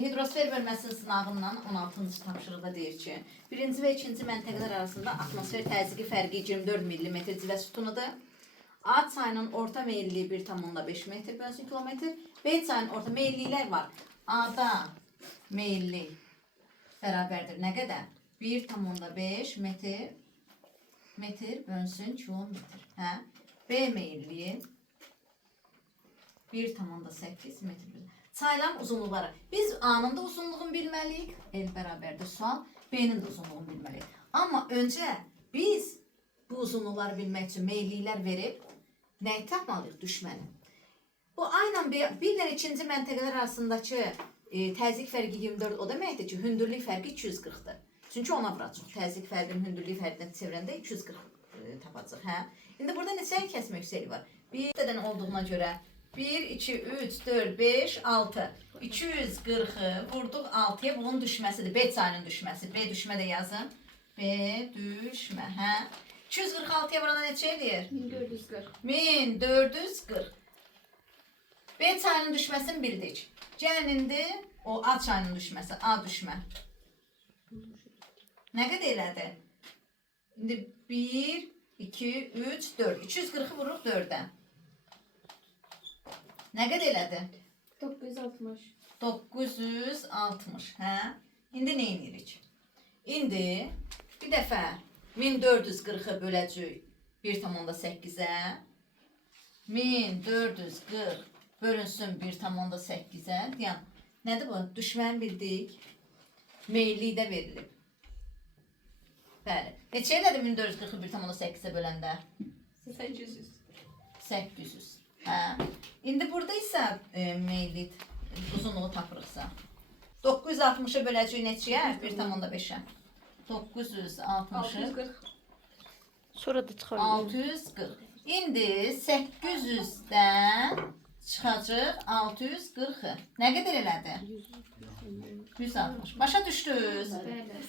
Hidrosfer bölməsinin sınağından 16-cı tapşırıqda deyir ki, birinci və ikinci məntəqələr arasında atmosfer təzyiqi fərqi 24 mm civə sütunudur. A çayının orta meyilliyi 1,5 metr bölünsün kilometr. B çayının orta meyilliklər var. A-da meyillik bərabərdir. Nə qədər? 1,5 metr bölünsün kilometr. Hə? B meyilliyi 1,8 metr. Çayların uzunluqları. Biz A'nın da uzunluğunu bilməliyik. L bərabərdir sual. B'nin də uzunluğunu bilməliyik. Amma öncə biz bu uzunluqları bilmək üçün meyilliklər verib nəyi tapmalıyıq? Düşməni. Bu aynen bir ilə ikinci məntəqələr arasındakı təzyiq fərqi 24 o deməkdir ki, hündürlük fərqi 240-dır. Çünki ona vuracaq. Təzyiq fərqinin hündürlük fərqini çevirəndə 240 tapacaq. Hə? İndi burada neçə kəsmə yüksəliyi var? Bir dədən olduğuna görə 1, 2, 3, 4, 5, 6. 240'ı vurduq 6'ya. Bunun düşməsidir. B çayının düşməsi. B düşmə də yazın. B düşmə. Hə? 246'ya burada neçə edir? 1440. 1440. B çayının düşməsini bildik. Gəlin indi o A çayının düşməsi. A düşmə. Nə qədər elədi? İndi 1, 2, 3, 4. 240'ı vururuq 4'ə. Nə qədər elədi? 960. 960. Hə? İndi nə edirik? İndi bir dəfə 1440'ı böləcəyik 1,8'ə. 1440 bölünsün 1,8'ə. Yəni, nədir bu? Düşməni bildik. Meyilliyi də verilib. Bəli. Neçə elədi 1440'ı 1,8'ə böləndə? 800. 800. Hə. İndi burada isə meyillik uzunluğu tapırıqsa. 960'ı böləcəyik neçəyə? 1,5'ə. 960'ı 640. Sonra da çıxarım. 640. İndi 800'dən çıxacaq 640'ı. Nə qədər elədi? 160. Başa düşdünüz? Bəli.